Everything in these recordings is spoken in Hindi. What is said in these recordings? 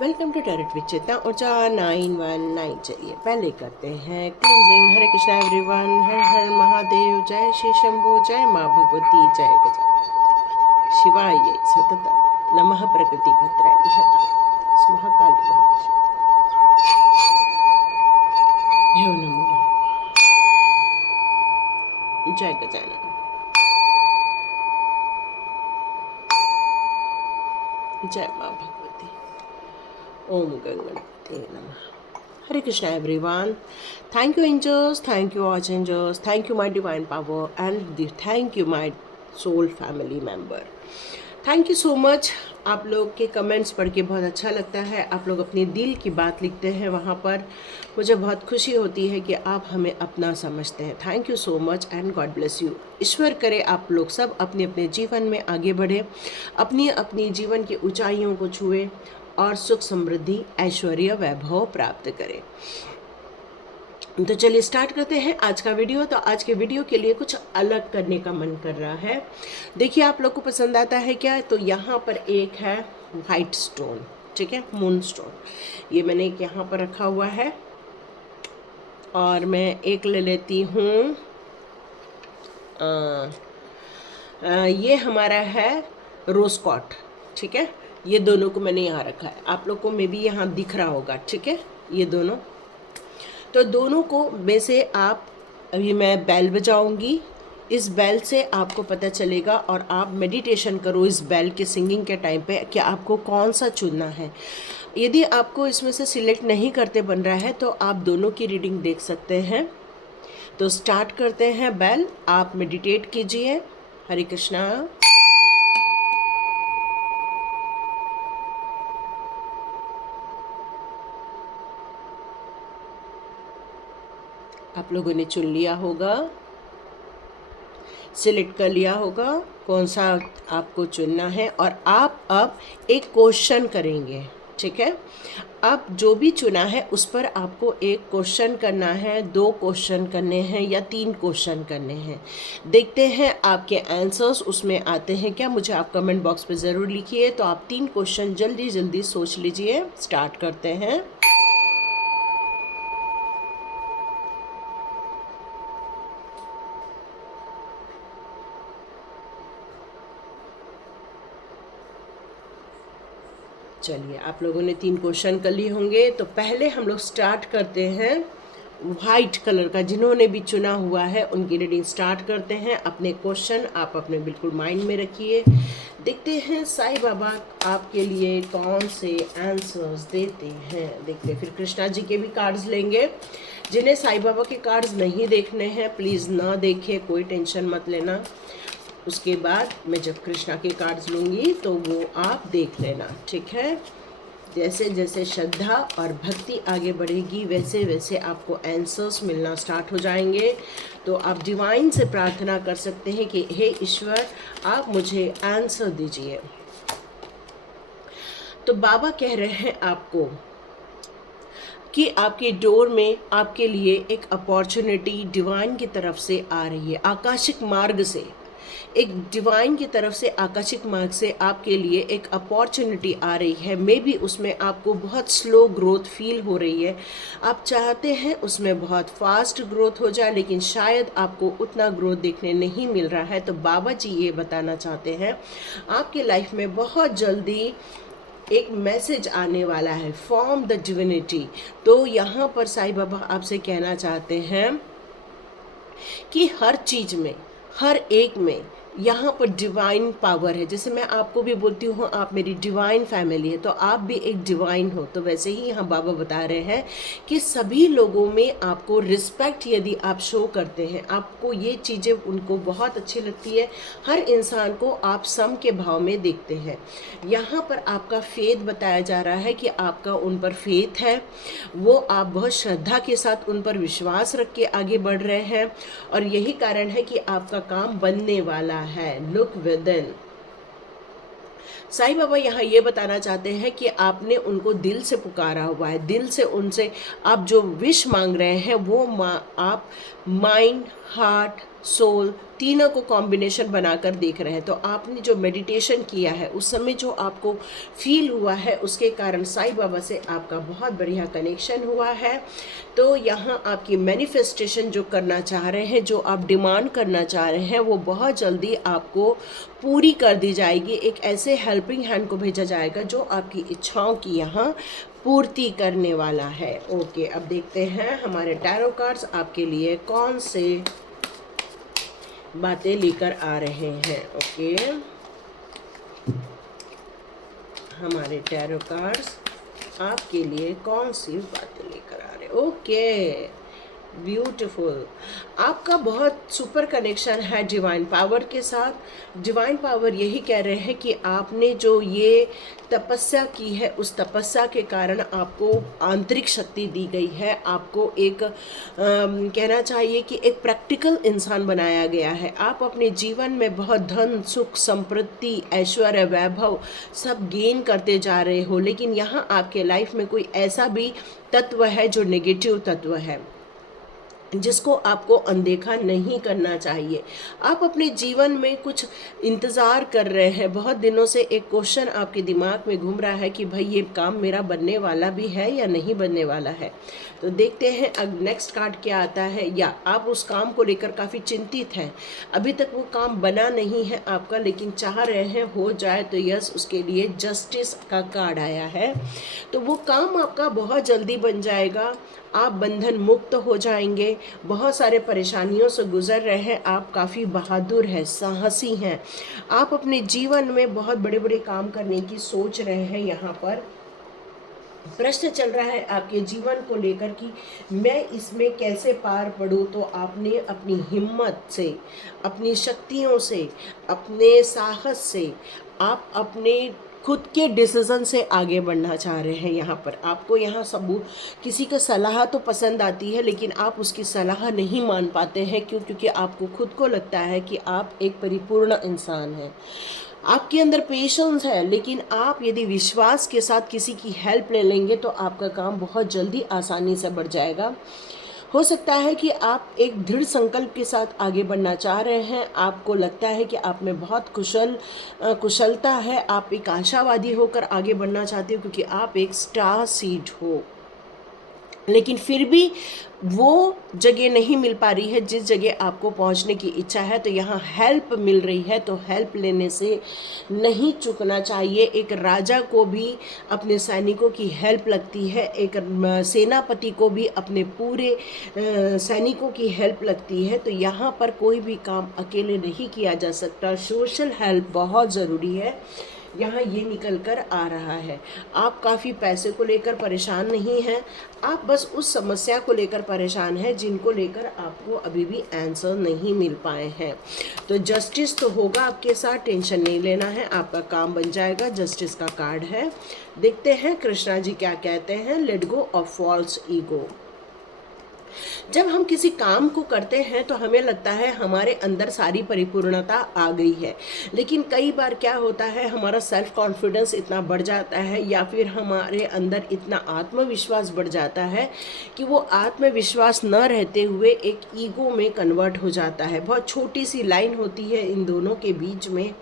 वेलकम टू टैरेट विद चेतना ऊर्जा 919। चलिए पहले करते हैं क्लिनजिंग। हरे कृष्णा एवरीवन, हर हर महादेव, जय श्री शंभू, जय माँ भगवती, जय गजानन शिवाय सतत नमः प्रकृति भद्राय महाकाली भ्यो नमो जय गजानन, जय माँ भगवती। ओम गंगणपते नमः। Hare Krishna everyone. Thank you angels, thank you archangels, thank you my divine power and thank you my soul family member. Thank you so much. आप लोग के कमेंट्स पढ़ के बहुत अच्छा लगता है। आप लोग अपने दिल की बात लिखते हैं वहाँ पर, मुझे बहुत खुशी होती है कि आप हमें अपना समझते हैं। Thank you so much and God bless you. ईश्वर करे आप लोग सब अपने अपने जीवन में आगे बढ़े, अपनी अपनी जीवन की ऊंचाइयों को छुए और सुख समृद्धि ऐश्वर्य वैभव प्राप्त करें। तो चलिए स्टार्ट करते हैं आज का वीडियो। तो आज के वीडियो के लिए कुछ अलग करने का मन कर रहा है। देखिए आप लोग को पसंद आता है क्या? तो यहाँ पर एक है वाइट स्टोन, ठीक है, मून स्टोन। ये मैंने एक यहाँ पर रखा हुआ है और मैं एक ले लेती हूँ। ये हमारा है रोज कॉट, ठीक है। ये दोनों को मैंने यहाँ रखा है, आप लोग को मे बी यहाँ दिख रहा होगा, ठीक है। ये दोनों, तो दोनों को में से आप, अभी मैं बेल बजाऊंगी, इस बेल से आपको पता चलेगा और आप मेडिटेशन करो इस बेल के सिंगिंग के टाइम पे कि आपको कौन सा चुनना है। यदि आपको इसमें से सिलेक्ट नहीं करते बन रहा है तो आप दोनों की रीडिंग देख सकते हैं। तो स्टार्ट करते हैं। बेल आप मेडिटेट कीजिए। हरे कृष्णा। आप लोगों ने चुन लिया होगा, सिलेक्ट कर लिया होगा कौन सा आपको चुनना है। और आप अब एक क्वेश्चन करेंगे, ठीक है। अब जो भी चुना है उस पर आपको एक क्वेश्चन करना है, 2 क्वेश्चन करने हैं या 3 क्वेश्चन करने हैं। देखते हैं आपके आंसर्स उसमें आते हैं क्या। मुझे आप कमेंट बॉक्स पे ज़रूर लिखिए। तो आप 3 क्वेश्चन जल्दी जल्दी सोच लीजिए। स्टार्ट करते हैं। चलिए आप लोगों ने 3 क्वेश्चन कर लिए होंगे। तो पहले हम लोग स्टार्ट करते हैं वाइट कलर का। जिन्होंने भी चुना हुआ है उनकी रीडिंग स्टार्ट करते हैं। अपने क्वेश्चन आप अपने बिल्कुल माइंड में रखिए। देखते हैं साईं बाबा आपके लिए कौन से आंसर्स देते हैं। देखते हैं, फिर कृष्णा जी के भी कार्ड्स लेंगे। जिन्हें साईं बाबा के कार्ड्स नहीं देखने हैं प्लीज़ ना देखें, कोई टेंशन मत लेना। उसके बाद मैं जब कृष्णा के कार्ड्स लूँगी तो वो आप देख लेना, ठीक है। जैसे जैसे श्रद्धा और भक्ति आगे बढ़ेगी वैसे वैसे आपको आंसर्स मिलना स्टार्ट हो जाएंगे। तो आप डिवाइन से प्रार्थना कर सकते हैं कि हे ईश्वर आप मुझे आंसर दीजिए। तो बाबा कह रहे हैं आपको कि आपके डोर में आपके लिए एक अपॉर्चुनिटी डिवाइन की तरफ से आ रही है। आकाशिक मार्ग से, एक डिवाइन की तरफ से, आकाशिक मार्ग से आपके लिए एक अपॉर्चुनिटी आ रही है। मे बी उसमें आपको बहुत स्लो ग्रोथ फील हो रही है। आप चाहते हैं उसमें बहुत फास्ट ग्रोथ हो जाए, लेकिन शायद आपको उतना ग्रोथ देखने नहीं मिल रहा है। तो बाबा जी ये बताना चाहते हैं आपके लाइफ में बहुत जल्दी एक मैसेज आने वाला है फ्रॉम द डिविनिटी। तो यहाँ पर साईं बाबा आपसे कहना चाहते हैं कि हर चीज़ में, हर एक में यहाँ पर डिवाइन पावर है। जैसे मैं आपको भी बोलती हूँ आप मेरी डिवाइन फैमिली है, तो आप भी एक डिवाइन हो। तो वैसे ही यहाँ बाबा बता रहे हैं कि सभी लोगों में आपको रिस्पेक्ट यदि आप शो करते हैं, आपको ये चीज़ें उनको बहुत अच्छी लगती है। हर इंसान को आप सम के भाव में देखते हैं। यहाँ पर आपका फेथ बताया जा रहा है कि आपका उन पर फेथ है, वो आप बहुत श्रद्धा के साथ उन पर विश्वास रख के आगे बढ़ रहे हैं। और यही कारण है कि आपका काम बनने वाला है। Look within. Sai Baba यहाँ ये बताना चाहते हैं कि आपने उनको दिल से पुकारा हुआ है, दिल से उनसे आप जो विश मांग रहे हैं वो आप माइंड, हार्ट, सोल, तीनों को कॉम्बिनेशन बनाकर देख रहे हैं। तो आपने जो मेडिटेशन किया है उस समय जो आपको फील हुआ है उसके कारण साईं बाबा से आपका बहुत बढ़िया कनेक्शन हुआ है। तो यहाँ आपकी मैनिफेस्टेशन जो करना चाह रहे हैं, जो आप डिमांड करना चाह रहे हैं, वो बहुत जल्दी आपको पूरी कर दी जाएगी। एक ऐसे हेल्पिंग हैंड को भेजा जाएगा जो आपकी इच्छाओं की यहाँ पूर्ति करने वाला है। ओके, अब देखते हैं हमारे टैरो कार्ड्स आपके लिए कौन से बातें लेकर आ रहे हैं। ओके, हमारे टैरो कार्ड्स आपके लिए कौन सी बातें लेकर आ रहे हैं। Okay, beautiful. आपका बहुत सुपर कनेक्शन है डिवाइन पावर के साथ। डिवाइन पावर यही कह रहे हैं कि आपने जो ये तपस्या की है उस तपस्या के कारण आपको आंतरिक शक्ति दी गई है। आपको एक कहना चाहिए कि एक प्रैक्टिकल इंसान बनाया गया है। आप अपने जीवन में बहुत धन, सुख, समृद्धि, ऐश्वर्य, वैभव सब गेन करते जा रहे हो, लेकिन यहाँ आपके लाइफ में कोई ऐसा भी तत्व है जो नेगेटिव तत्व है जिसको आपको अनदेखा नहीं करना चाहिए। आप अपने जीवन में कुछ इंतज़ार कर रहे हैं, बहुत दिनों से एक क्वेश्चन आपके दिमाग में घूम रहा है कि भाई ये काम मेरा बनने वाला भी है या नहीं बनने वाला है। तो देखते हैं अब नेक्स्ट कार्ड क्या आता है। या आप उस काम को लेकर काफ़ी चिंतित हैं, अभी तक वो काम बना नहीं है आपका, लेकिन चाह रहे हैं हो जाए। तो यस, उसके लिए जस्टिस का कार्ड आया है। तो वो काम आपका बहुत जल्दी बन जाएगा, आप बंधन मुक्त हो जाएंगे। बहुत सारे परेशानियों से गुजर रहे हैं, आप काफ़ी बहादुर हैं, साहसी हैं। आप अपने जीवन में बहुत बड़े बड़े काम करने की सोच रहे हैं। यहाँ पर प्रश्न चल रहा है आपके जीवन को लेकर कि मैं इसमें कैसे पार पड़ूं। तो आपने अपनी हिम्मत से, अपनी शक्तियों से, अपने साहस से, आप अपने खुद के डिसीज़न से आगे बढ़ना चाह रहे हैं। यहाँ पर आपको यहाँ सबूत, किसी का सलाह तो पसंद आती है लेकिन आप उसकी सलाह नहीं मान पाते हैं। क्यों? क्योंकि आपको खुद को लगता है कि आप एक परिपूर्ण इंसान हैं, आपके अंदर पेशेंस है, लेकिन आप यदि विश्वास के साथ किसी की हेल्प ले लेंगे तो आपका काम बहुत जल्दी आसानी से बढ़ जाएगा। हो सकता है कि आप एक दृढ़ संकल्प के साथ आगे बढ़ना चाह रहे हैं। आपको लगता है कि आप में बहुत कुशलता है, आप एक आशावादी होकर आगे बढ़ना चाहते हो क्योंकि आप एक स्टार सीड हो, लेकिन फिर भी वो जगह नहीं मिल पा रही है जिस जगह आपको पहुंचने की इच्छा है। तो यहाँ हेल्प मिल रही है, तो हेल्प लेने से नहीं चूकना चाहिए। एक राजा को भी अपने सैनिकों की हेल्प लगती है, एक सेनापति को भी अपने पूरे सैनिकों की हेल्प लगती है। तो यहाँ पर कोई भी काम अकेले नहीं किया जा सकता, सोशल हेल्प बहुत ज़रूरी है। यहाँ ये निकल कर आ रहा है। आप काफ़ी पैसे को लेकर परेशान नहीं हैं, आप बस उस समस्या को लेकर परेशान हैं जिनको लेकर आपको अभी भी आंसर नहीं मिल पाए हैं। तो जस्टिस तो होगा आपके साथ, टेंशन नहीं लेना है, आपका काम बन जाएगा। जस्टिस का कार्ड है, देखते हैं कृष्णा जी क्या कहते हैं। Let go of false ego. जब हम किसी काम को करते हैं तो हमें लगता है हमारे अंदर सारी परिपूर्णता आ गई है, लेकिन कई बार क्या होता है, हमारा सेल्फ कॉन्फिडेंस इतना बढ़ जाता है या फिर हमारे अंदर इतना आत्मविश्वास बढ़ जाता है कि वो आत्मविश्वास न रहते हुए एक ईगो में कन्वर्ट हो जाता है। बहुत छोटी सी लाइन होती है इन दोनों के बीच में।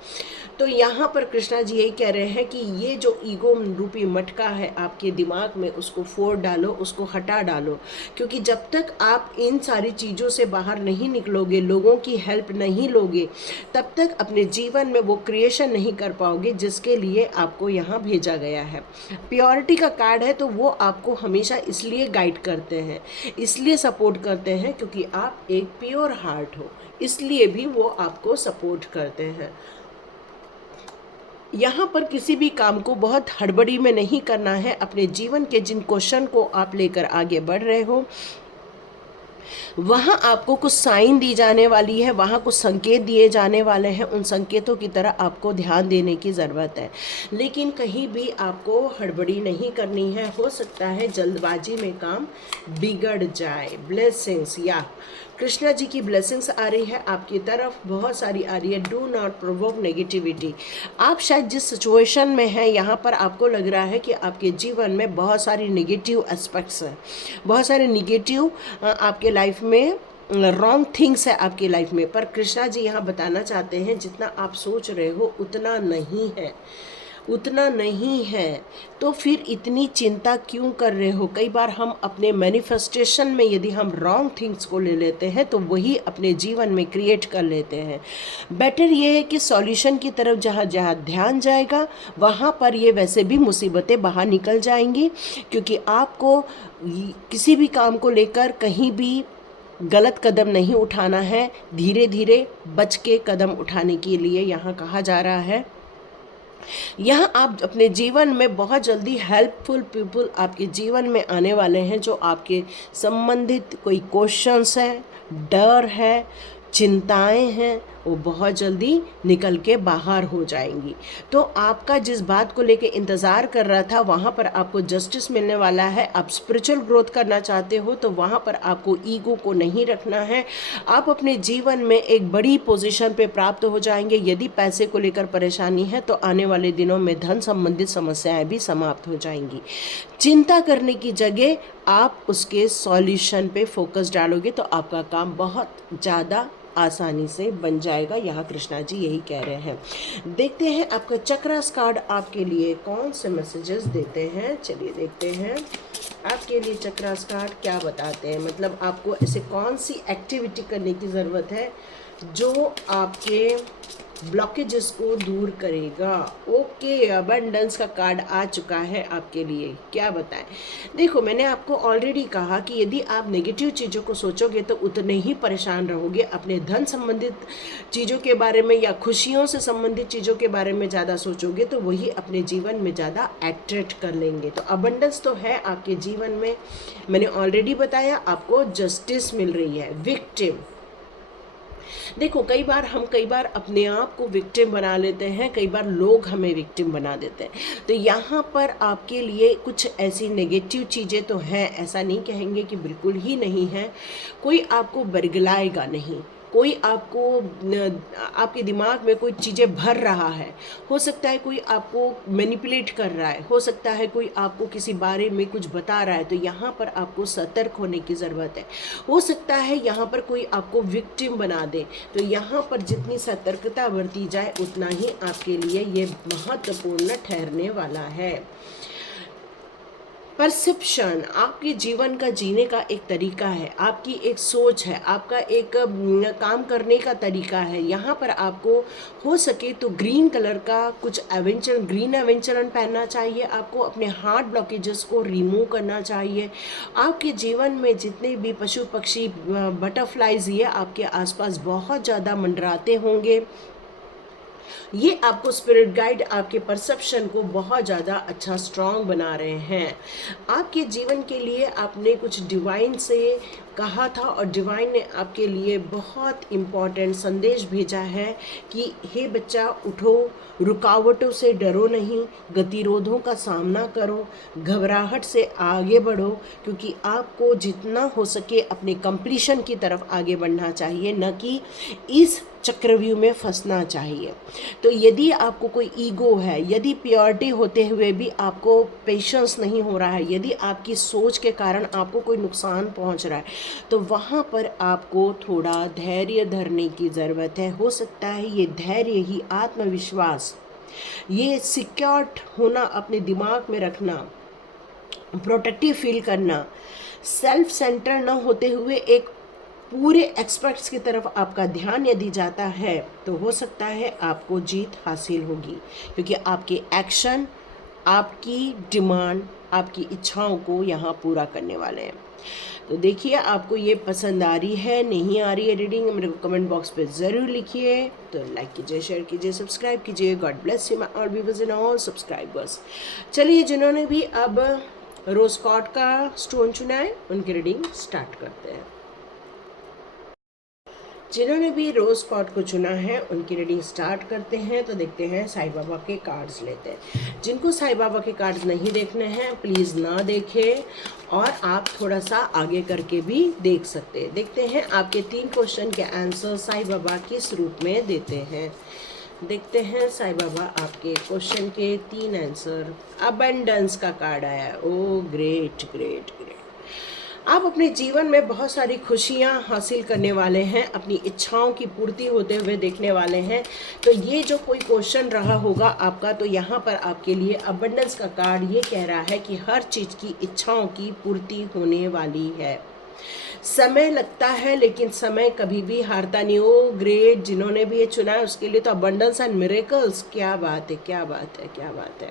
तो यहाँ पर कृष्णा जी यही कह रहे हैं कि ये जो ईगो रूपी मटका है आपके दिमाग में, उसको फोड़ डालो, उसको हटा डालो। क्योंकि जब तक आप इन सारी चीज़ों से बाहर नहीं निकलोगे, लोगों की हेल्प नहीं लोगे, तब तक अपने जीवन में वो क्रिएशन नहीं कर पाओगे जिसके लिए आपको यहाँ भेजा गया है। प्योरिटी का कार्ड है, तो वो आपको हमेशा इसलिए गाइड करते हैं, इसलिए सपोर्ट करते हैं क्योंकि आप एक प्योर हार्ट हो, इसलिए भी वो आपको सपोर्ट करते हैं। यहाँ पर किसी भी काम को बहुत हड़बड़ी में नहीं करना है। अपने जीवन के जिन क्वेश्चन को आप लेकर आगे बढ़ रहे हो, वहाँ आपको कुछ साइन दी जाने वाली है, वहाँ कुछ संकेत दिए जाने वाले हैं। उन संकेतों की तरह आपको ध्यान देने की ज़रूरत है, लेकिन कहीं भी आपको हड़बड़ी नहीं करनी है। हो सकता है जल्दबाजी में काम बिगड़ जाए। ब्लेसिंग्स, या कृष्णा जी की ब्लेसिंग्स आ रही है आपकी तरफ, बहुत सारी आ रही है। Do not provoke negativity. आप शायद जिस सिचुएशन में हैं, यहाँ पर आपको लग रहा है कि आपके जीवन में बहुत सारी नेगेटिव एस्पेक्ट्स हैं, बहुत सारे नेगेटिव आपके लाइफ में रॉन्ग थिंग्स है आपकी लाइफ में, पर कृष्णा जी यहाँ बताना चाहते हैं जितना आप सोच रहे हो उतना नहीं है, उतना नहीं है। तो फिर इतनी चिंता क्यों कर रहे हो? कई बार हम अपने मैनिफेस्टेशन में यदि हम रॉन्ग थिंग्स को ले लेते हैं तो वही अपने जीवन में क्रिएट कर लेते हैं। बेटर ये है कि सॉल्यूशन की तरफ जहाँ जहाँ ध्यान जाएगा वहाँ पर ये वैसे भी मुसीबतें बाहर निकल जाएंगी, क्योंकि आपको किसी भी काम को लेकर कहीं भी गलत कदम नहीं उठाना है, धीरे धीरे बच के कदम उठाने के लिए यहाँ कहा जा रहा है। यहाँ आप अपने जीवन में बहुत जल्दी हेल्पफुल पीपल आपके जीवन में आने वाले हैं, जो आपके संबंधित कोई क्वेश्चंस है, डर है, चिंताएं हैं, वो बहुत जल्दी निकल के बाहर हो जाएंगी। तो आपका जिस बात को लेके इंतज़ार कर रहा था वहाँ पर आपको जस्टिस मिलने वाला है। आप स्पिरिचुअल ग्रोथ करना चाहते हो तो वहाँ पर आपको ईगो को नहीं रखना है। आप अपने जीवन में एक बड़ी पोजीशन पे प्राप्त हो जाएंगे। यदि पैसे को लेकर परेशानी है तो आने वाले दिनों में धन संबंधित समस्याएं भी समाप्त हो जाएंगी। चिंता करने की जगह आप उसके सॉल्यूशन पे फोकस डालोगे तो आपका काम बहुत ज़्यादा आसानी से बन जाएगा। यहाँ कृष्णा जी यही कह रहे हैं। देखते हैं आपका चक्रास कार्ड आपके लिए कौन से मैसेजेस देते हैं। चलिए देखते हैं आपके लिए चक्रास कार्ड क्या बताते हैं। मतलब आपको ऐसे कौन सी एक्टिविटी करने की ज़रूरत है जो आपके ब्लॉकेजेस को दूर करेगा। ओके, अबंडेंस का कार्ड आ चुका है आपके लिए, क्या बताएं। देखो, मैंने आपको ऑलरेडी कहा कि यदि आप नेगेटिव चीज़ों को सोचोगे तो उतने ही परेशान रहोगे। अपने धन संबंधित चीज़ों के बारे में या खुशियों से संबंधित चीज़ों के बारे में ज़्यादा सोचोगे तो वही अपने जीवन में ज़्यादा अट्रैक्ट कर लेंगे। तो अबंडेंस तो है आपके जीवन में, मैंने ऑलरेडी बताया। आपको जस्टिस मिल रही है। विक्टिम, देखो कई बार अपने आप को विक्टिम बना लेते हैं, कई बार लोग हमें विक्टिम बना देते हैं। तो यहाँ पर आपके लिए कुछ ऐसी नेगेटिव चीज़ें तो हैं, ऐसा नहीं कहेंगे कि बिल्कुल ही नहीं है। कोई आपको बरगलाएगा नहीं, कोई आपको आपके दिमाग में कोई चीज़ें भर रहा है। हो सकता है कोई आपको मैनिपुलेट कर रहा है, हो सकता है कोई आपको किसी बारे में कुछ बता रहा है। तो यहाँ पर आपको सतर्क होने की ज़रूरत है। हो सकता है यहाँ पर कोई आपको विक्टिम बना दे। तो यहाँ पर जितनी सतर्कता बरती जाए उतना ही आपके लिए ये महत्वपूर्ण ठहरने वाला है। परसेप्शन आपके जीवन का जीने का एक तरीका है, आपकी एक सोच है, आपका एक काम करने का तरीका है। यहाँ पर आपको हो सके तो ग्रीन कलर का कुछ ग्रीन एवेंचरन पहनना चाहिए। आपको अपने हार्ट ब्लॉकेजेस को रिमूव करना चाहिए। आपके जीवन में जितने भी पशु पक्षी बटरफ्लाइज ये आपके आसपास बहुत ज़्यादा मंडराते होंगे, ये आपको स्पिरिट गाइड आपके परसेप्शन को बहुत ज़्यादा अच्छा स्ट्रॉन्ग बना रहे हैं। आपके जीवन के लिए आपने कुछ डिवाइन से कहा था और डिवाइन ने आपके लिए बहुत इम्पॉर्टेंट संदेश भेजा है कि हे बच्चा, उठो, रुकावटों से डरो नहीं, गतिरोधों का सामना करो, घबराहट से आगे बढ़ो, क्योंकि आपको जितना हो सके अपने कंप्लीशन की तरफ आगे बढ़ना चाहिए, न कि इस चक्रव्यूह में फंसना चाहिए। तो यदि आपको कोई ईगो है, यदि प्योरिटी होते हुए भी आपको पेशेंस नहीं हो रहा है, यदि आपकी सोच के कारण आपको कोई नुकसान पहुंच रहा है, तो वहाँ पर आपको थोड़ा धैर्य धरने की ज़रूरत है। हो सकता है ये धैर्य ही आत्मविश्वास, ये सिक्योर्ड होना, अपने दिमाग में रखना, प्रोटेक्टिव फील करना, सेल्फ सेंटर न होते हुए एक पूरे एक्सपर्ट्स की तरफ आपका ध्यान यदि जाता है तो हो सकता है आपको जीत हासिल होगी, क्योंकि आपके एक्शन, आपकी डिमांड, आपकी इच्छाओं को यहाँ पूरा करने वाले हैं। तो देखिए आपको ये पसंद आ रही है, नहीं आ रही है रीडिंग, मेरे को कमेंट बॉक्स पे ज़रूर लिखिए। तो लाइक कीजिए, शेयर कीजिए, सब्सक्राइब कीजिए। God bless you my all viewers and all subscribers. चलिए, जिन्होंने भी अब रोज़ कॉर्ड का स्टोन चुना है उनकी रीडिंग स्टार्ट करते हैं। जिन्होंने भी रोज़ कॉर्ड को चुना है उनकी रीडिंग स्टार्ट करते हैं। तो देखते हैं, साईं बाबा के कार्ड्स लेते हैं। जिनको साईं बाबा के कार्ड्स नहीं देखने हैं प्लीज़ ना देखें, और आप थोड़ा सा आगे करके भी देख सकते हैं। देखते हैं आपके 3 क्वेश्चन के आंसर साईं बाबा किस रूप में देते हैं। देखते हैं साईं बाबा आपके क्वेश्चन के 3 आंसर। अबंडेंस का कार्ड आया। ओ ग्रेट ग्रेट ग्रेट। आप अपने जीवन में बहुत सारी खुशियां हासिल करने वाले हैं, अपनी इच्छाओं की पूर्ति होते हुए देखने वाले हैं। तो ये जो कोई क्वेश्चन रहा होगा आपका, तो यहाँ पर आपके लिए अबंडेंस का कार्ड ये कह रहा है कि हर चीज़ की इच्छाओं की पूर्ति होने वाली है। समय लगता है लेकिन समय कभी भी हारता नहीं। हो ग्रेट, जिन्होंने भी ये चुना है उसके लिए तो अबंडेंस एंड मिरेकल्स, क्या बात है, क्या बात है, क्या बात है।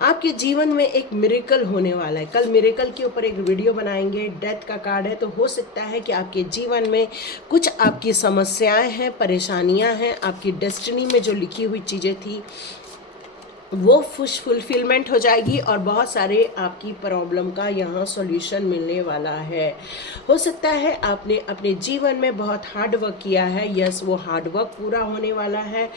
आपके जीवन में एक मिरेकल होने वाला है। कल मिरेकल के ऊपर एक वीडियो बनाएंगे। डेथ का कार्ड है, तो हो सकता है कि आपके जीवन में कुछ आपकी समस्याएं हैं, परेशानियां हैं, आपकी डेस्टिनी में जो लिखी हुई चीज़ें थी वो फुलफिलमेंट हो जाएगी और बहुत सारे आपकी प्रॉब्लम का यहाँ सॉल्यूशन मिलने वाला है। हो सकता है आपने अपने जीवन में बहुत हार्ड वर्क किया है, यस वो हार्ड वर्क पूरा होने वाला है।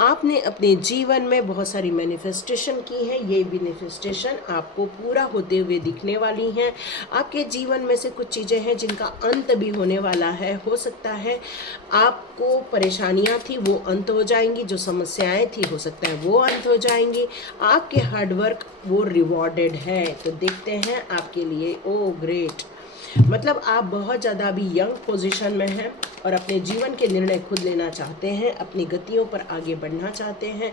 आपने अपने जीवन में बहुत सारी मैनिफेस्टेशन की है, ये मैनिफेस्टेशन आपको पूरा होते हुए दिखने वाली हैं। आपके जीवन में से कुछ चीज़ें हैं जिनका अंत भी होने वाला है। हो सकता है आपको परेशानियाँ थी वो अंत हो जाएंगी, जो समस्याएं थी हो सकता है वो अंत हो जाएंगी। आपके हार्डवर्क वो रिवॉर्डेड है। तो देखते हैं आपके लिए। ओ ग्रेट, मतलब आप बहुत ज़्यादा अभी यंग पोजीशन में हैं और अपने जीवन के निर्णय खुद लेना चाहते हैं, अपनी गतियों पर आगे बढ़ना चाहते हैं।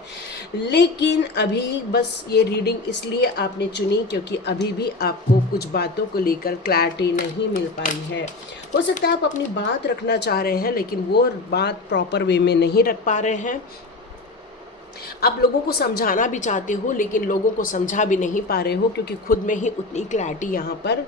लेकिन अभी बस ये रीडिंग इसलिए आपने चुनी क्योंकि अभी भी आपको कुछ बातों को लेकर क्लैरिटी नहीं मिल पाई है। हो सकता है आप अपनी बात रखना चाह रहे हैं लेकिन वो बात प्रॉपर वे में नहीं रख पा रहे हैं। आप लोगों को समझाना भी चाहते हो लेकिन लोगों को समझा भी नहीं पा रहे हो क्योंकि खुद में ही उतनी क्लैरिटी यहाँ पर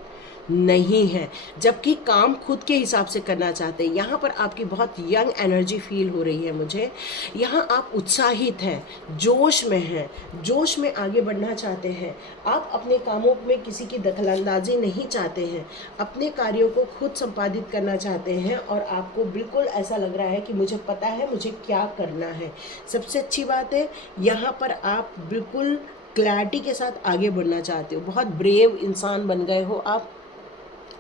नहीं है, जबकि काम खुद के हिसाब से करना चाहते हैं। यहाँ पर आपकी बहुत यंग एनर्जी फील हो रही है मुझे। यहाँ आप उत्साहित हैं, जोश में हैं, जोश में आगे बढ़ना चाहते हैं। आप अपने कामों में किसी की दखलंदाजी नहीं चाहते हैं, अपने कार्यों को खुद संपादित करना चाहते हैं और आपको बिल्कुल ऐसा लग रहा है कि मुझे पता है मुझे क्या करना है। सबसे अच्छी बात है यहाँ पर आप बिल्कुल क्लैरिटी के साथ आगे बढ़ना चाहते हो। बहुत ब्रेव इंसान बन गए हो आप,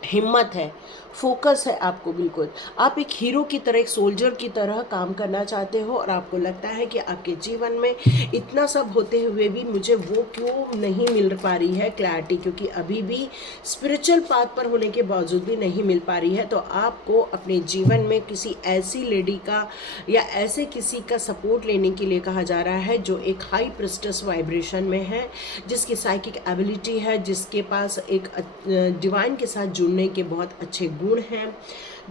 हिम्मत है, फोकस है आपको बिल्कुल। आप एक हीरो की तरह, एक सोल्जर की तरह काम करना चाहते हो और आपको लगता है कि आपके जीवन में इतना सब होते हुए भी मुझे वो क्यों नहीं मिल पा रही है क्लैरिटी, क्योंकि अभी भी स्पिरिचुअल पाथ पर होने के बावजूद भी नहीं मिल पा रही है। तो आपको अपने जीवन में किसी ऐसी लेडी का या ऐसे किसी का सपोर्ट लेने के लिए कहा जा रहा है जो एक हाई प्रिस्टेस वाइब्रेशन में है, जिसकी साइकिक एबिलिटी है, जिसके पास एक डिवाइन के साथ जुड़ने के बहुत अच्छे गुण हैं,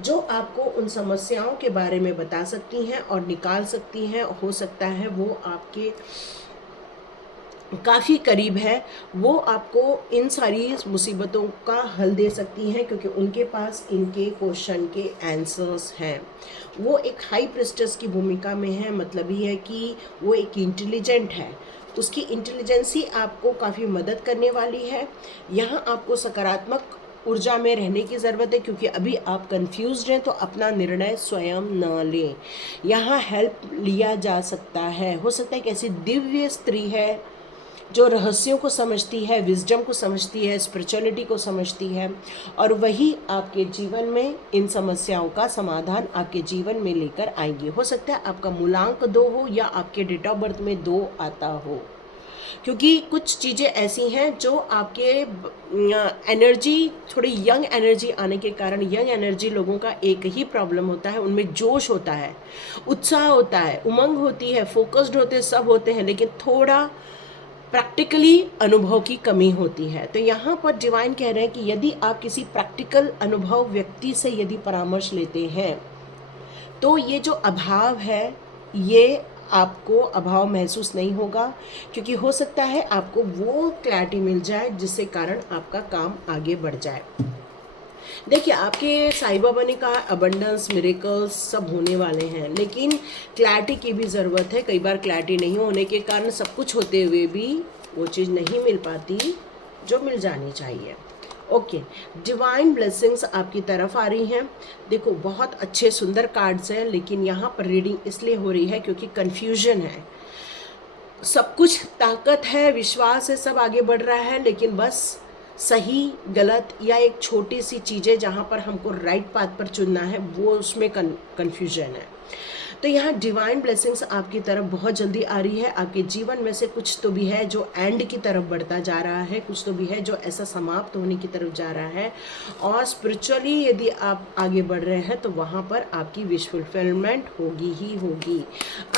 जो आपको उन समस्याओं के बारे में बता सकती हैं और निकाल सकती हैं। हो सकता है वो आपके काफ़ी करीब है, वो आपको इन सारी मुसीबतों का हल दे सकती हैं क्योंकि उनके पास इनके क्वेश्चन के आंसर्स हैं। वो एक हाई प्रिस्टेस की भूमिका में है, मतलब ये है कि वो एक इंटेलिजेंट है, उसकी इंटेलिजेंसी आपको काफ़ी मदद करने वाली है। यहाँ आपको सकारात्मक ऊर्जा में रहने की ज़रूरत है क्योंकि अभी आप कंफ्यूज्ड हैं, तो अपना निर्णय स्वयं न लें। यहाँ हेल्प लिया जा सकता है। हो सकता है कि ऐसी दिव्य स्त्री है जो रहस्यों को समझती है, विजडम को समझती है, स्पिरिचुअलिटी को समझती है और वही आपके जीवन में इन समस्याओं का समाधान आपके जीवन में लेकर आएंगी। हो सकता है आपका मूलांक 2 हो या आपके डेट ऑफ बर्थ में 2 आता हो, क्योंकि कुछ चीज़ें ऐसी हैं जो आपके एनर्जी, थोड़ी यंग एनर्जी आने के कारण, यंग एनर्जी लोगों का एक ही प्रॉब्लम होता है, उनमें जोश होता है, उत्साह होता है, उमंग होती है, फोकस्ड होते हैं, सब होते हैं, लेकिन थोड़ा प्रैक्टिकली अनुभव की कमी होती है। तो यहाँ पर डिवाइन कह रहे हैं कि यदि आप किसी प्रैक्टिकल अनुभव व्यक्ति से यदि परामर्श लेते हैं तो ये जो अभाव है ये आपको अभाव महसूस नहीं होगा, क्योंकि हो सकता है आपको वो क्लैरिटी मिल जाए जिससे कारण आपका काम आगे बढ़ जाए। देखिए, आपके साईं बाबा ने कहा अबंडेंस, मिरेकल्स सब होने वाले हैं, लेकिन क्लैरिटी की भी ज़रूरत है। कई बार क्लैरिटी नहीं होने के कारण सब कुछ होते हुए भी वो चीज़ नहीं मिल पाती जो मिल जानी चाहिए। ओके, डिवाइन ब्लेसिंग्स आपकी तरफ आ रही हैं। देखो, बहुत अच्छे सुंदर कार्ड्स हैं, लेकिन यहाँ पर रीडिंग इसलिए हो रही है क्योंकि कन्फ्यूजन है। सब कुछ ताकत है, विश्वास है, सब आगे बढ़ रहा है, लेकिन बस सही गलत या एक छोटी सी चीज़ें जहाँ पर हमको राइट पाथ पर चुनना है वो उसमें कन्फ्यूजन है। तो यहाँ डिवाइन ब्लेसिंग्स आपकी तरफ बहुत जल्दी आ रही है। आपके जीवन में से कुछ तो भी है जो एंड की तरफ बढ़ता जा रहा है, कुछ तो भी है जो ऐसा समाप्त होने की तरफ जा रहा है। और स्पिरिचुअली यदि आप आगे बढ़ रहे हैं तो वहाँ पर आपकी विश फुलफिलमेंट होगी ही होगी।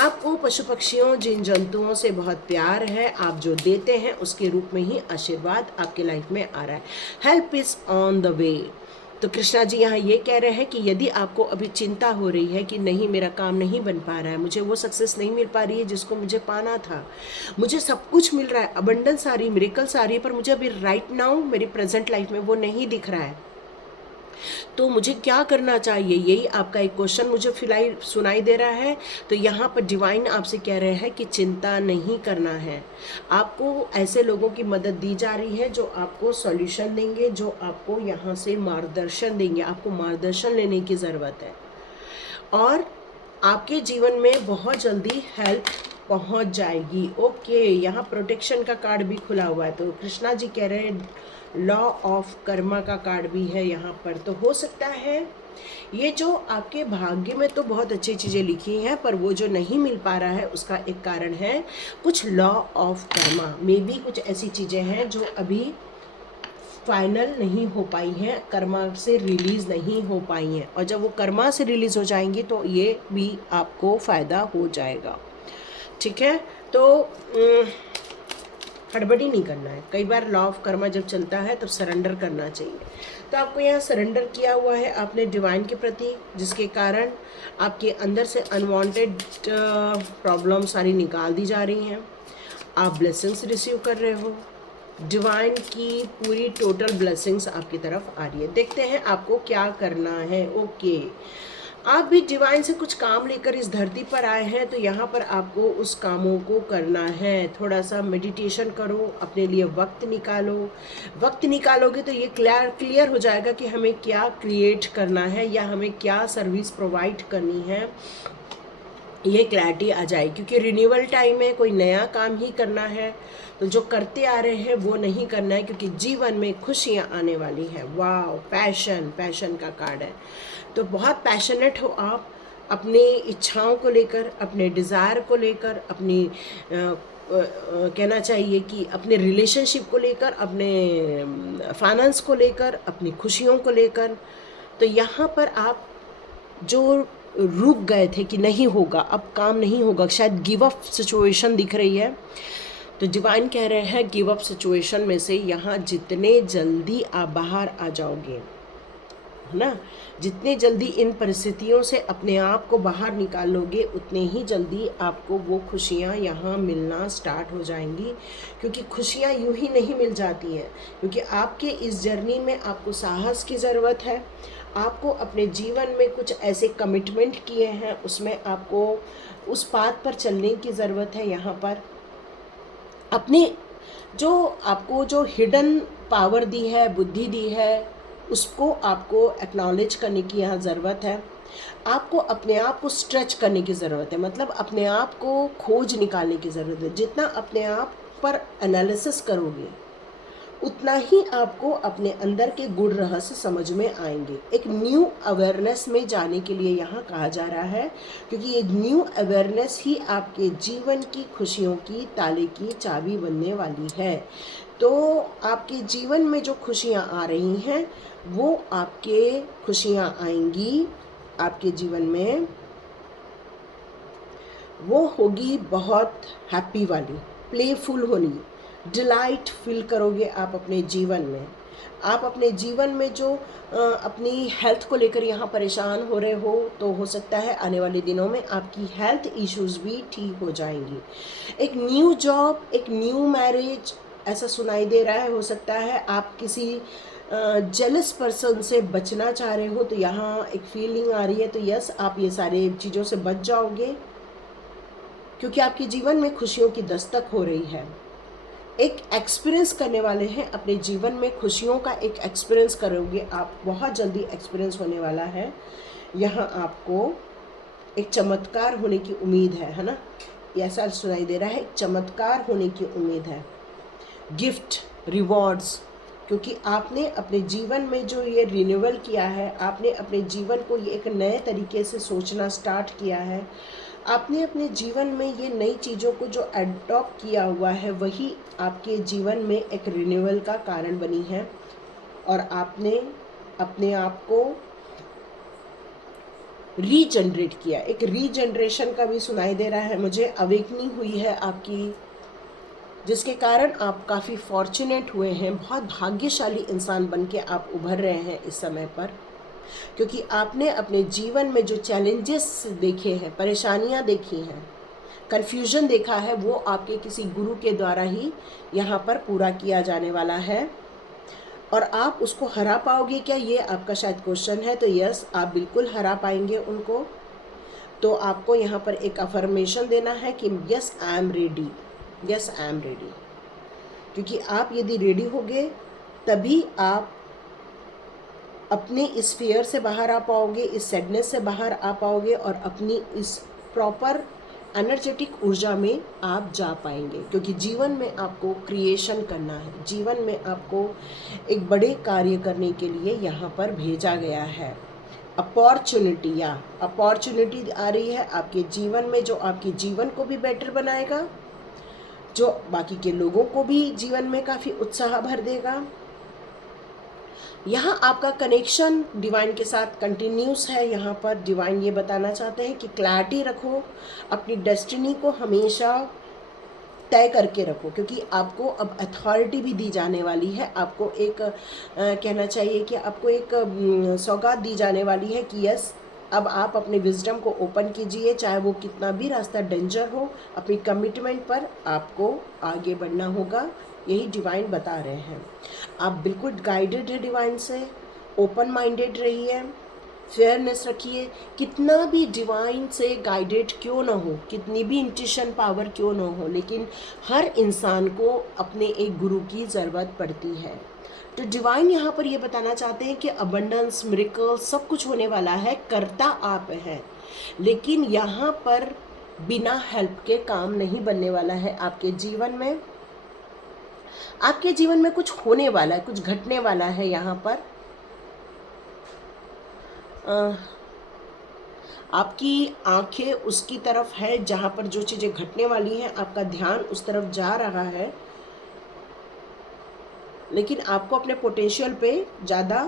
आपको पशु पक्षियों जिन जंतुओं से बहुत प्यार है, आप जो देते हैं उसके रूप में ही आशीर्वाद आपके लाइफ में आ रहा है। Help is on the way. तो कृष्णा जी यहाँ ये कह रहे हैं कि यदि आपको अभी चिंता हो रही है कि नहीं मेरा काम नहीं बन पा रहा है, मुझे वो सक्सेस नहीं मिल पा रही है जिसको मुझे पाना था, मुझे सब कुछ मिल रहा है, अबंडेंस आ रही, मिरेकल्स आ रही है, पर मुझे अभी राइट नाउ मेरी प्रेजेंट लाइफ में वो नहीं दिख रहा है, तो मुझे क्या करना चाहिए, यही आपका एक क्वेश्चन मुझे फिलहाल सुनाई दे रहा है। तो यहाँ पर डिवाइन आपसे कह रहे हैं कि चिंता नहीं करना है। आपको ऐसे लोगों की मदद दी जा रही है जो आपको सॉल्यूशन देंगे, जो आपको यहाँ से मार्गदर्शन देंगे। आपको मार्गदर्शन लेने की ज़रूरत है और आपके जीवन में बहुत जल्दी हेल्प पहुंच जाएगी। ओके, यहाँ प्रोटेक्शन का कार्ड भी खुला हुआ है। तो कृष्णा जी कह रहे हैं लॉ ऑफ कर्मा का कार्ड भी है यहाँ पर। तो हो सकता है ये जो आपके भाग्य में तो बहुत अच्छी चीज़ें लिखी हैं, पर वो जो नहीं मिल पा रहा है उसका एक कारण है कुछ लॉ ऑफ कर्मा में भी कुछ ऐसी चीज़ें हैं जो अभी फाइनल नहीं हो पाई हैं, कर्मा से रिलीज़ नहीं हो पाई हैं। और जब वो कर्मा से रिलीज़ हो जाएंगी तो ये भी आपको फ़ायदा हो जाएगा। ठीक है, तो हड़बड़ी नहीं करना है। कई बार लॉ ऑफ कर्मा जब चलता है तब सरेंडर करना चाहिए। तो आपको यहाँ सरेंडर किया हुआ है आपने डिवाइन के प्रति, जिसके कारण आपके अंदर से अनवांटेड प्रॉब्लम सारी निकाल दी जा रही हैं। आप ब्लेसिंग्स रिसीव कर रहे हो, डिवाइन की पूरी टोटल ब्लेसिंग्स आपकी तरफ आ रही है। देखते हैं आपको क्या करना है। ओके, आप भी डिवाइन से कुछ काम लेकर इस धरती पर आए हैं, तो यहाँ पर आपको उस कामों को करना है। थोड़ा सा मेडिटेशन करो, अपने लिए वक्त निकालो। वक्त निकालोगे तो ये क्लियर हो जाएगा कि हमें क्या क्रिएट करना है या हमें क्या सर्विस प्रोवाइड करनी है, ये क्लैरिटी आ जाए। क्योंकि रिन्यूअल टाइम है, कोई नया काम ही करना है, तो जो करते आ रहे हैं वो नहीं करना है, क्योंकि जीवन में खुशियाँ आने वाली हैं। वाह, पैशन का कार्ड है। तो बहुत पैशनेट हो आप अपनी इच्छाओं को लेकर, अपने डिज़ायर को लेकर, अपनी कहना चाहिए कि अपने रिलेशनशिप को लेकर, अपने फाइनेंस को लेकर, अपनी खुशियों को लेकर। तो यहाँ पर आप जो रुक गए थे कि नहीं होगा, अब काम नहीं होगा, शायद गिव अप सिचुएशन दिख रही है, तो डिवाइन कह रहे हैं गिव अप सिचुएशन में से यहाँ जितने जल्दी आप बाहर आ जाओगे, है ना, जितने जल्दी इन परिस्थितियों से अपने आप को बाहर निकालोगे, उतने ही जल्दी आपको वो खुशियाँ यहाँ मिलना स्टार्ट हो जाएंगी। क्योंकि खुशियाँ यूं ही नहीं मिल जाती हैं, क्योंकि आपके इस जर्नी में आपको साहस की ज़रूरत है। आपको अपने जीवन में कुछ ऐसे कमिटमेंट किए हैं, उसमें आपको उस पाथ पर चलने की ज़रूरत है। यहाँ पर अपने जो आपको जो हिडन पावर दी है, बुद्धि दी है, उसको आपको एक्नॉलेज करने की यहाँ ज़रूरत है। आपको अपने आप को स्ट्रेच करने की ज़रूरत है, मतलब अपने आप को खोज निकालने की ज़रूरत है। जितना अपने आप पर एनालिसिस करोगे उतना ही आपको अपने अंदर के गुण रहस्य समझ में आएंगे। एक न्यू अवेयरनेस में जाने के लिए यहाँ कहा जा रहा है, क्योंकि ये न्यू अवेयरनेस ही आपके जीवन की खुशियों की ताले की चाबी बनने वाली है। तो आपके जीवन में जो खुशियाँ आ रही हैं वो आपके खुशियाँ आएंगी आपके जीवन में, वो होगी बहुत हैप्पी वाली, प्लेफुल होनी, डिलाइट फील करोगे आप अपने जीवन में। आप अपने जीवन में जो अपनी हेल्थ को लेकर यहाँ परेशान हो रहे हो, तो हो सकता है आने वाले दिनों में आपकी हेल्थ इश्यूज भी ठीक हो जाएंगी। एक न्यू जॉब, एक न्यू मैरिज ऐसा सुनाई दे रहा है। हो सकता है आप किसी जेलस पर्सन से बचना चाह रहे हो, तो यहाँ एक फीलिंग आ रही है। तो यस, आप ये सारे चीज़ों से बच जाओगे, क्योंकि आपके जीवन में खुशियों की दस्तक हो रही है। एक एक्सपीरियंस करने वाले हैं अपने जीवन में, खुशियों का एक एक्सपीरियंस करोगे आप, बहुत जल्दी एक्सपीरियंस होने वाला है। यहाँ आपको एक चमत्कार होने की उम्मीद है ना, ऐसा सुनाई दे रहा है, एक चमत्कार होने की उम्मीद है। गिफ्ट, रिवॉर्ड्स, क्योंकि आपने अपने जीवन में जो ये रिन्यूअल किया है, आपने अपने जीवन को ये एक नए तरीके से सोचना स्टार्ट किया है, आपने अपने जीवन में ये नई चीज़ों को जो अडॉप्ट किया हुआ है, वही आपके जीवन में एक रिन्यूअल का कारण बनी है। और आपने अपने आप को रीजनरेट किया, एक रीजनरेशन का भी सुनाई दे रहा है मुझे, अवेकनिंग हुई है आपकी, जिसके कारण आप काफ़ी फॉर्चुनेट हुए हैं, बहुत भाग्यशाली इंसान बन के आप उभर रहे हैं इस समय पर। क्योंकि आपने अपने जीवन में जो चैलेंजेस देखे हैं, परेशानियां देखी हैं, कन्फ्यूजन देखा है, वो आपके किसी गुरु के द्वारा ही यहाँ पर पूरा किया जाने वाला है। और आप उसको हरा पाओगे क्या, ये आपका शायद क्वेश्चन है। तो यस, आप बिल्कुल हरा पाएंगे उनको। तो आपको यहाँ पर एक अफर्मेशन देना है कि yes I am ready, yes I am ready. क्योंकि आप यदि रेडी होगे तभी आप अपने इस फियर से बाहर आ पाओगे, इस सैडनेस से बाहर आ पाओगे, और अपनी इस प्रॉपर एनर्जेटिक ऊर्जा में आप जा पाएंगे। क्योंकि जीवन में आपको क्रिएशन करना है, जीवन में आपको एक बड़े कार्य करने के लिए यहाँ पर भेजा गया है। अपॉर्चुनिटी आ रही है आपके जीवन में, जो आपके जीवन को भी बेटर बनाएगा, जो बाकी के लोगों को भी जीवन में काफ़ी उत्साह भर देगा। यहाँ आपका कनेक्शन डिवाइन के साथ कंटिन्यूस है। यहाँ पर डिवाइन ये बताना चाहते हैं कि क्लैरिटी रखो, अपनी डेस्टिनी को हमेशा तय करके रखो, क्योंकि आपको अब अथॉरिटी भी दी जाने वाली है। आपको एक कहना चाहिए कि आपको एक सौगात दी जाने वाली है कि यस, अब आप अपने विजडम को ओपन कीजिए, चाहे वो कितना भी रास्ता डेंजर हो, अपनी कमिटमेंट पर आपको आगे बढ़ना होगा। यही डिवाइन बता रहे हैं। आप बिल्कुल गाइडेड है डिवाइन से, ओपन माइंडेड रहिए, फेयरनेस रखिए। कितना भी डिवाइन से गाइडेड क्यों ना हो, कितनी भी इंट्यूशन पावर क्यों ना हो, लेकिन हर इंसान को अपने एक गुरु की ज़रूरत पड़ती है। तो डिवाइन यहाँ पर ये बताना चाहते हैं कि अबंडेंस, मिरेकल सब कुछ होने वाला है, करता आप हैं, लेकिन यहाँ पर बिना हेल्प के काम नहीं बनने वाला है। आपके जीवन में कुछ होने वाला है, कुछ घटने वाला है। यहाँ पर आपकी आंखें उसकी तरफ है जहाँ पर जो चीज़ें घटने वाली हैं, आपका ध्यान उस तरफ जा रहा है, लेकिन आपको अपने पोटेंशियल पे ज़्यादा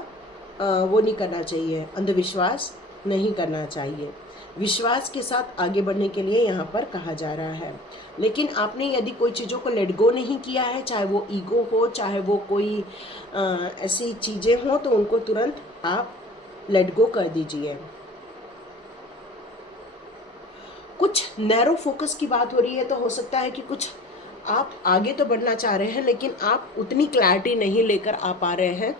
वो नहीं करना चाहिए, अंधविश्वास नहीं करना चाहिए। विश्वास के साथ आगे बढ़ने के लिए यहाँ पर कहा जा रहा है। लेकिन आपने यदि कोई चीज़ों को लेट गो नहीं किया है, चाहे वो ईगो हो, चाहे वो कोई ऐसी चीज़ें हों, तो उनको तुरंत आप लेट गो कर दीजिए। कुछ नैरो फोकस की बात हो रही है, तो हो सकता है कि कुछ आप आगे तो बढ़ना चाह रहे हैं, लेकिन आप उतनी क्लैरिटी नहीं लेकर आ पा रहे हैं।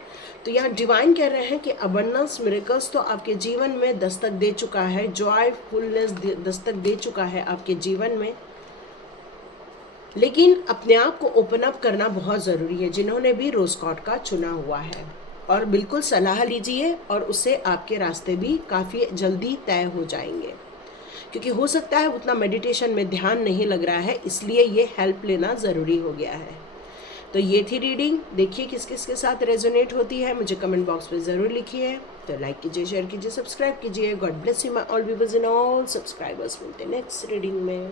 तो यहाँ डिवाइन कह रहे हैं कि अबंडेंस, मिरेकल्स तो आपके जीवन में दस्तक दे चुका है, जॉयफुलनेस दस्तक दे चुका है आपके जीवन में, लेकिन अपने आप को ओपन अप करना बहुत ज़रूरी है। जिन्होंने भी रोज गॉड का चुना हुआ है, और बिल्कुल सलाह लीजिए, और उससे आपके रास्ते भी काफ़ी जल्दी तय हो जाएंगे। क्योंकि हो सकता है उतना मेडिटेशन में ध्यान नहीं लग रहा है, इसलिए ये हेल्प लेना ज़रूरी हो गया है। तो ये थी रीडिंग। देखिए किस किस के साथ रेजोनेट होती है, मुझे कमेंट बॉक्स में ज़रूर लिखिए। तो लाइक कीजिए, शेयर कीजिए, सब्सक्राइब कीजिए। God bless you my all viewers and all subscribers. मिलते हैं नेक्स्ट रीडिंग में।